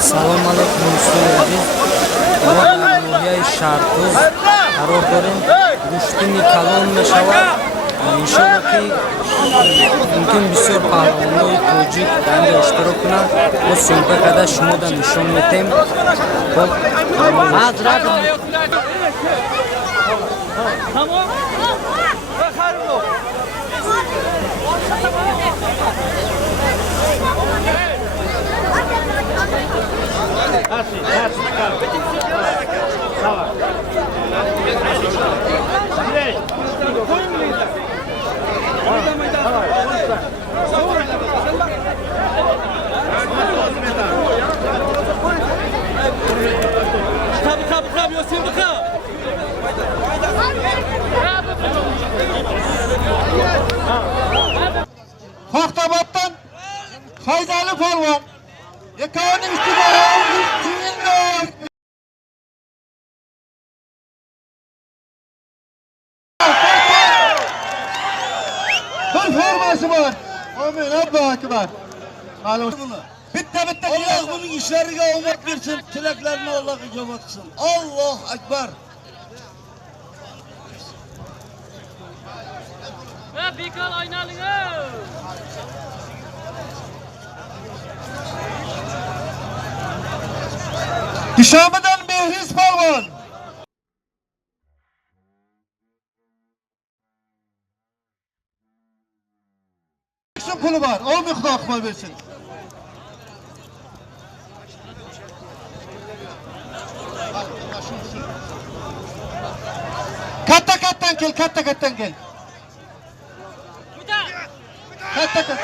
Салом алейкум муслимин. Роҳияи Шарқуз қарор дорем. Гӯшти Николон мешавад. Иншоалло ки мумкин бисёр паҳлавонои тоҷик дар ин ҷо иштирок кунанд. Мо сӯҳба карда шумода нишон медиҳем. Paxtabatdan Haydalı polvon. Yakavanın üstüne aldı. Bir forması var. Amin. Allahu Ekber. Bitti. Allah bunun işlerine umut versin. Tileklerine Allah icabet etsin. Allah Ekber. Bikal oynayalım. Dışarıdan Behriz polvon. Şu pulu var. O miktar akmal versin. Kattan gel, kattan gel. Kattan.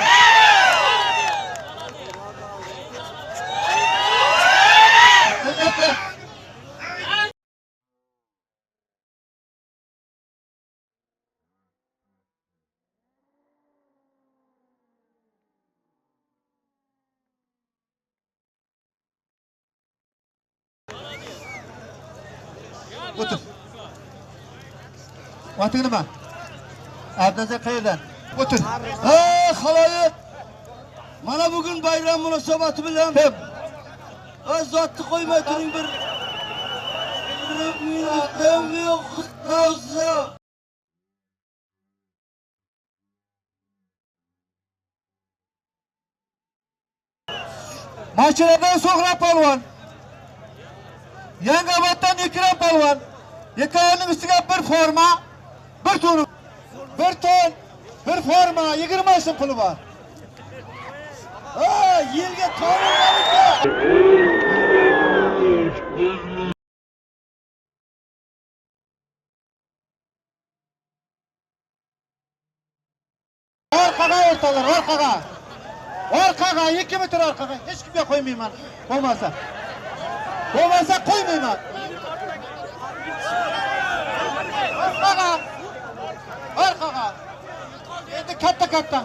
Otur. Vakti nima? Abdazak qayerdan? Otur. Ha halayık. Mana bugün bayram münasebeti bilen öz zatı koymay turing bir Maçlardan Soğra polvon. Yangabatdan Ikram polvon. Yakavanın üstüne bir forma, bir ton, bir forma, 20 so'm puli var. ha yerga torunmalikka. Orqaga o'rtalar, orqaga. Orqaga 2 metr orqaga. Hech kimga qo'ymayman. Bo'lmasa qo'ymayman. Orqaga. Endi katta.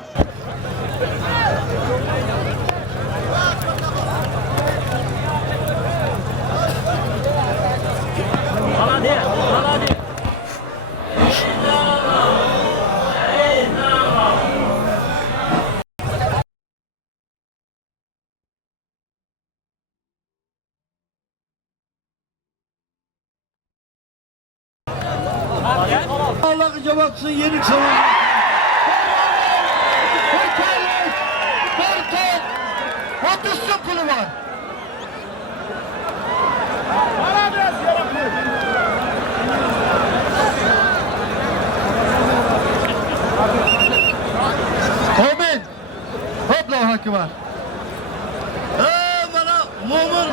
Allah icabet etsin yenik zaman. Bir ton, 30 so'm puli var. Amin. Allahu Ekber. Mana mo'min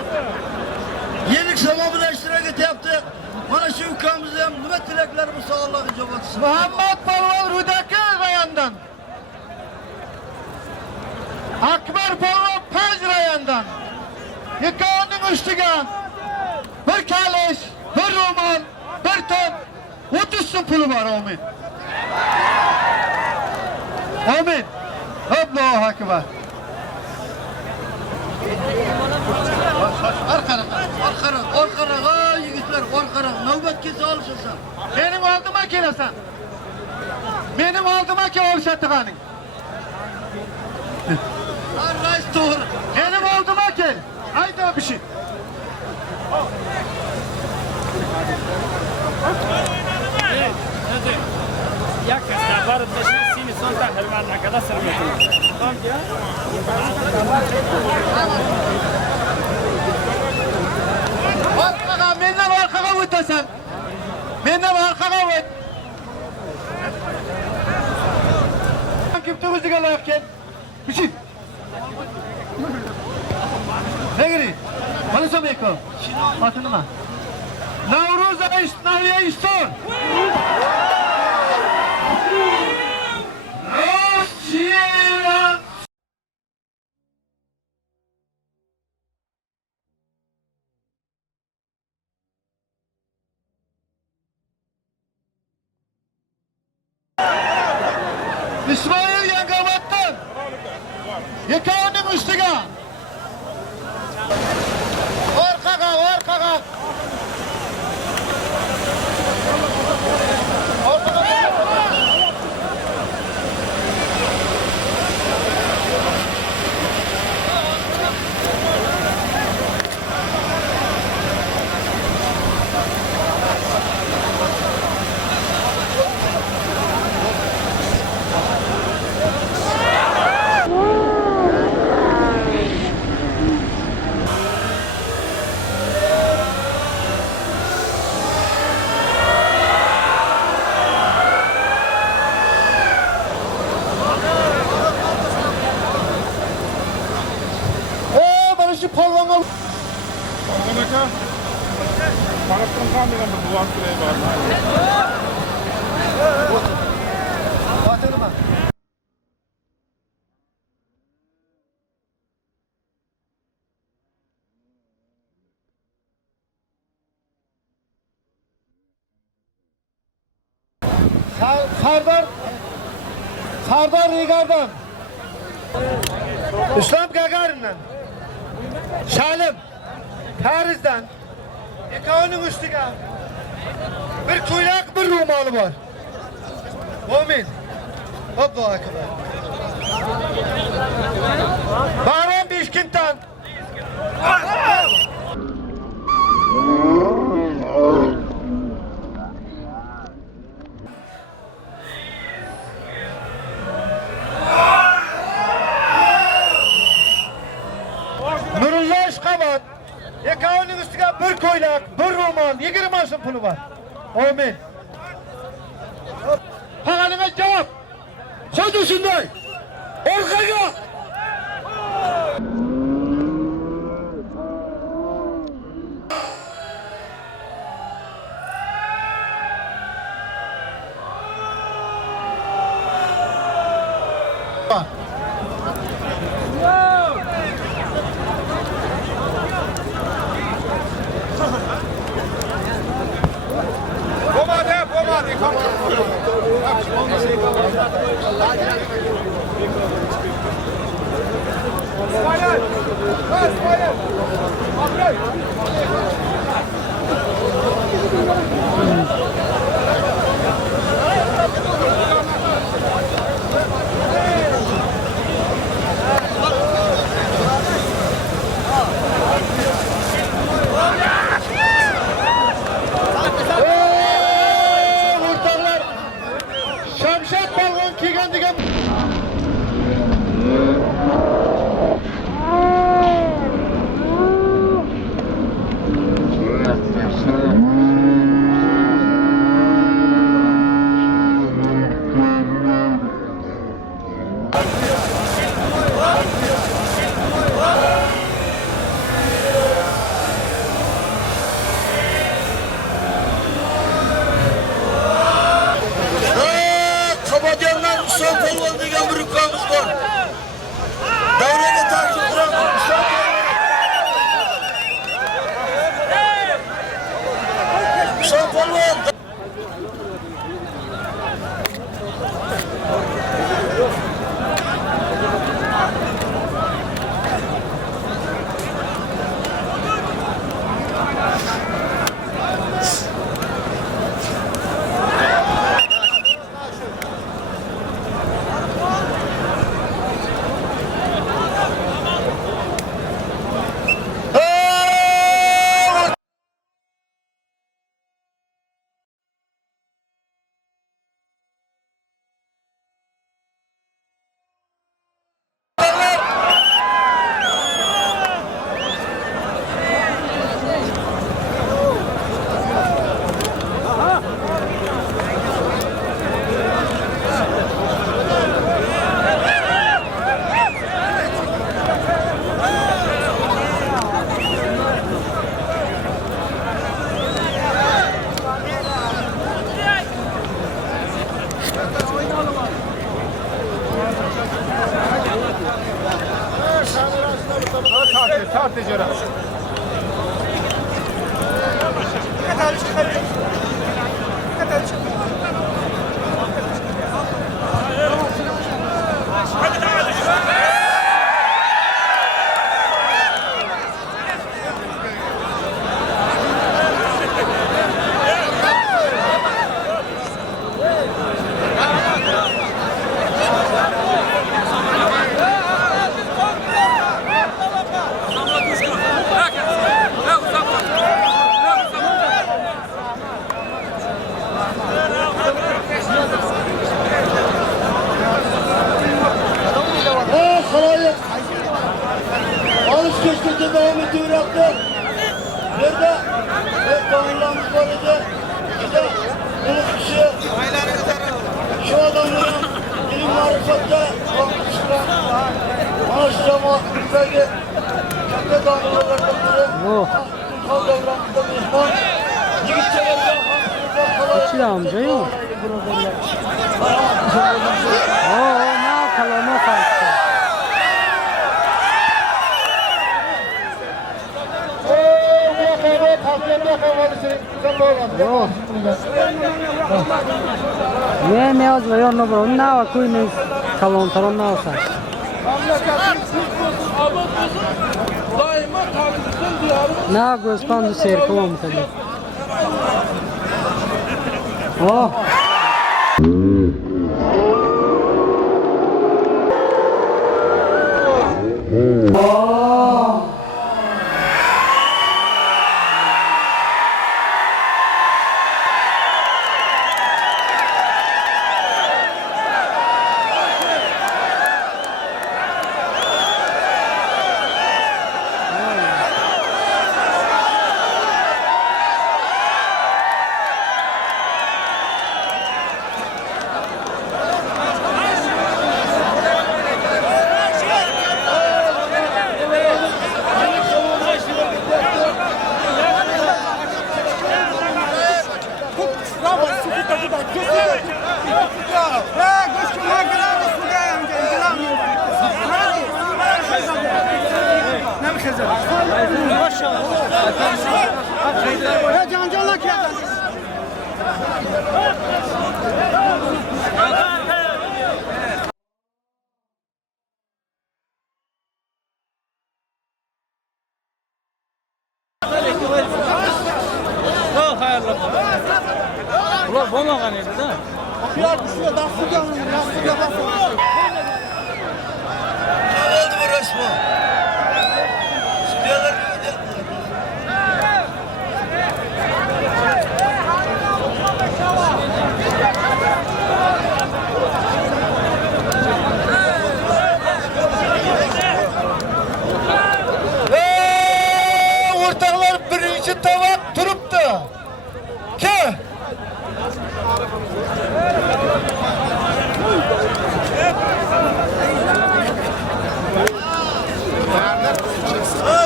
yenik zaman bilan iştirak etyapti. Mana şu ülkemizni ham nima tilaklarimiz Allah icabet etsin. Muhammad polvon Rudaki rayondan. Akbar polvon Paj rayondan. Yakavanın üstüne bir kalish, bir ro'mol, bir ton, 30 so'm puli var. Amin. Amin. Allahu Ekber. Orqara, yigitlar, orqara. Navbat kelsa olishasan. Benim oldima kelasan. Benim oldima kel olishatiganing. Rais to'g'ri. Benim oldima kel. Haydi. Var bir şey. Jak jest bardzo śmieszny, są tak herbatna, kada serwetna. Arkaga, menden arkaga ötesen. Menden arkaga öt. Kim tuğuzu galayken? Bir şey. Ne giri? Bana söyleyeyim. Atını mı? Navruz'a isnaviye istor. Rusya. İsmail Yangavat'tan Yıkanın üstüne Orkaga Barış'ı polvana Kanka, taraftan kalmayan bir duvar süreyi var. Batırma. Sardar Rigar'dan İslam Gagarin'den Şalim Paris'ten Yıkanın üstüne bir kuyrak bir rumalı var. Mumin. Hoppa kadar. Bahram Bişkent'ten Nurullah Işkabat Yıkanın üstüne bir koylak, bir roman, 20 masın pulu var. Amin. Pagalına cevap. Söz üstünde. Orkaya. Şamşat balon kigen digen. tecera. Halayı alışverişte devam ediyor yaptı. Nerede? Kanunlarımız var idi. İşte bunu kişi şu adamların ilim marifette maaşlama ülkede kendi kanunlarından biri. Oh. Kal devranımızda uzman. Yigitçelerden Kaçı da amca yok. Oo, ne yapalım o kalktı. Yok. Ne ozva yorno bro, na kujne kalon taron na osa. Na gospandu ser kovom tadi. Oh. Ulan bomba neydi de? Ne oldu bu resmi? Stüdyolar ortaklar birinci tabak turuptu. Ki?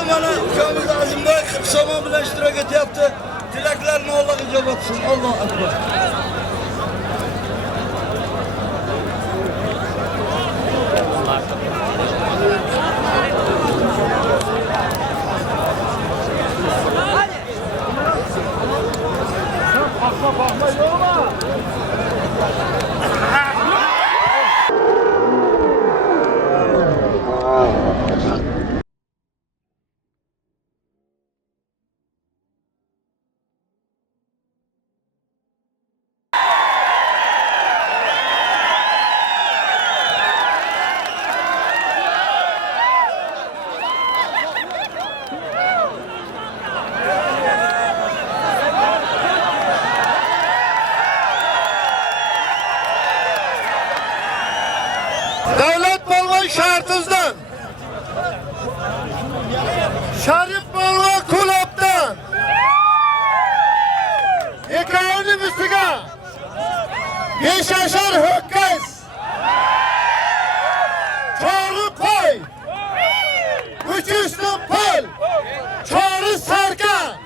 Bana uşağımız Azim'de Kıpsama bilen iştirak yaptı. Dileklerine Allah icap etsin. Allah akbar. Devlet Balvan şartızdan, Şarif Balvan kulaptan, ekonomisiga, beşaşar hıkkız, çağrı koy, üç üstü pıl, çağrı sarka.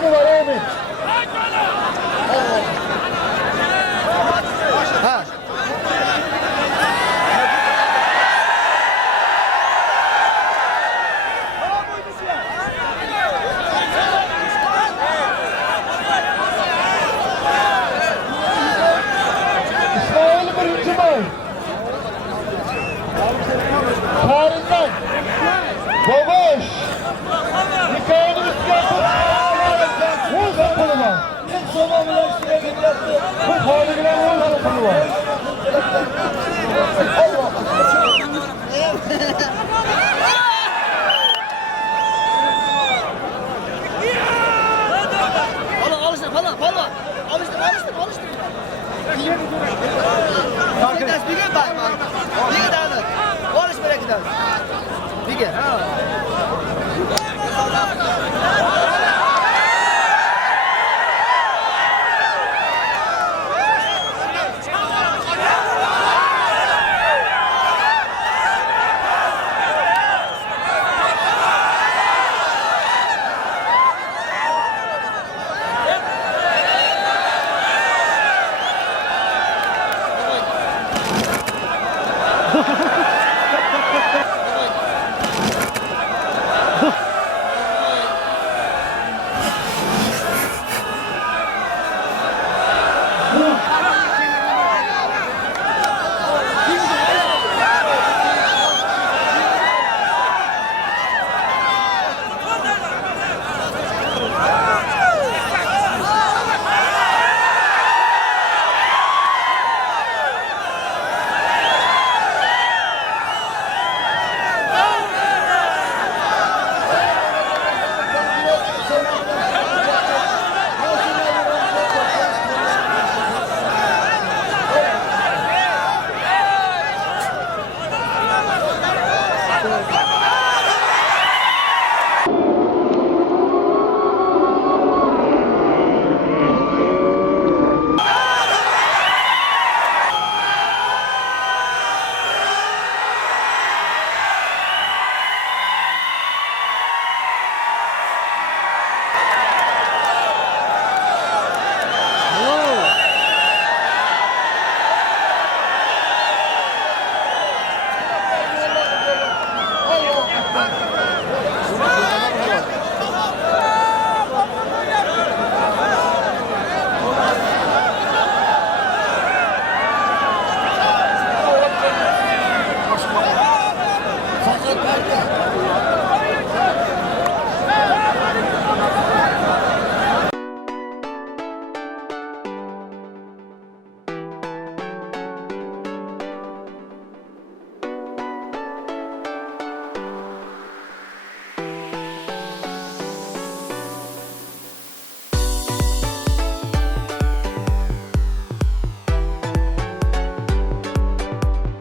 Hadi var Ahmet. Ha. İsmail birinci boy. Tarinden. Babaş. Nikahını üstüne vur kapını var. İlk tamamlaştıran yaptı. Bu haline vur kapını var. Allah.